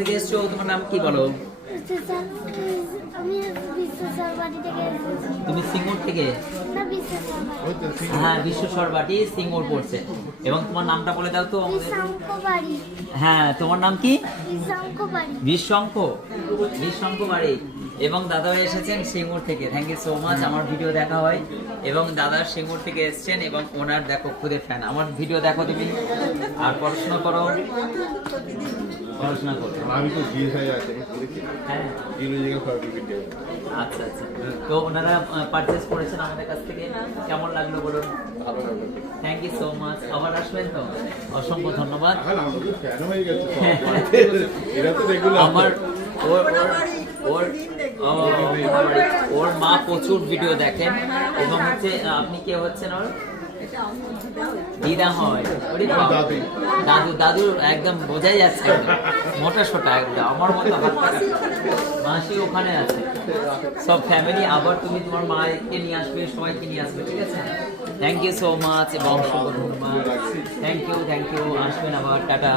থেকে এসছো, তোমার নাম কি বলো? আমি বিশ্বেশ্বর বাড়ি থেকে এসেছি। তুমি সিঙ্গুর থেকে? না, বিশ্বেশ্বর বাড়ি। হ্যাঁ, বিশ্বেশ্বর বাটি সিঙ্গুর পড়ছে। এবং তোমার নামটা বলে দাও তো। বিশাঙ্ক বাড়ি। হ্যাঁ, তোমার নাম কি? বিশাঙ্ক বাড়ি। বিশঙ্ক বাড়ি। এবং দাদা এসেছেন সিঙ্গুর থেকে। Thank you so much. আমার ভিডিও দেখা হয় এবং দাদা সিঙ্গুর থেকে এসেছেন এবং ওনার দেখো খুদে ফ্যান। আমার ভিডিও দেখো তুমি আর পড়াশোনা করো, পড়াশোনা করো। আমি তো জিএসআই আছে, হ্যাঁ, জিওলজিক্যাল সার্টিফিকেট। আচ্ছা আচ্ছা। তো ওনারা পারচেস করেছেন আমাদের কাছ থেকে, কেমন লাগলো বলুন? ভালো লাগলো। Thank you so much. আবার আসবেন তো? অসংখ্য ধন্যবাদ। এখন আমরা তো ফ্যান হয়ে গেছে সব। এরা তো রেগুলার। আমার ওর ওর ওর মা প্রচুর ভিডিও দেখেন এবং হচ্ছে আপনি কে হচ্ছেন ওর দিদা হয়? ওরে বাবা। দাদু দাদু একদম বোঝাই যাচ্ছে একদম মোটা সোটা একদম আমার মতো হাত পা। মাসি ওখানে আছে, সব ফ্যামিলি। আবার তুমি তোমার মাকে নিয়ে আসবে, সবাইকে নিয়ে আসবে, ঠিক আছে? থ্যাংক ইউ সো মাচ এবং শুভ ধন্যবাদ। থ্যাংক ইউ আসবেন আবার। টাটা।